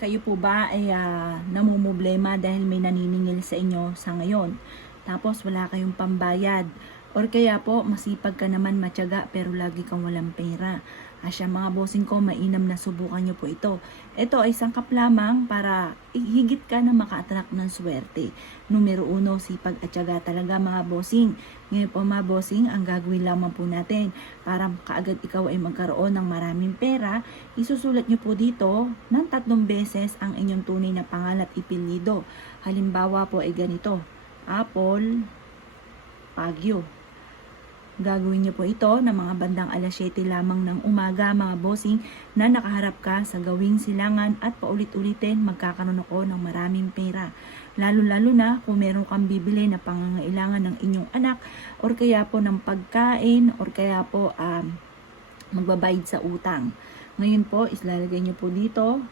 Kayo po ba ay namumblema dahil may naniningil sa inyo sa ngayon? Tapos wala kayong pambayad. Or kaya po masipag ka naman matyaga pero lagi kang walang pera. Asya mga bossing ko, mainam na subukan nyo po ito. Ito ay sangkap lamang para higit ka na maka-attract ng swerte. Numero 1, sipag at tiyaga talaga mga bossing. Ngayon po mga bossing, ang gagawin lamang po natin para kaagad ikaw ay magkaroon ng maraming pera, isusulat nyo po dito ng 3 beses ang inyong tunay na pangalan at ipelyido. Halimbawa po ay ganito, Apple Baguio. Gagawin niyo po ito ng mga bandang alas 7 lamang ng umaga mga bossing na nakaharap ka sa gawing silangan at paulit-ulitin magkakaroon ako ng maraming pera. Lalo-lalo na kung meron kang bibili na pangangailangan ng inyong anak or kaya po ng pagkain or kaya po magbabayad sa utang. Ngayon po, islalagay niyo po dito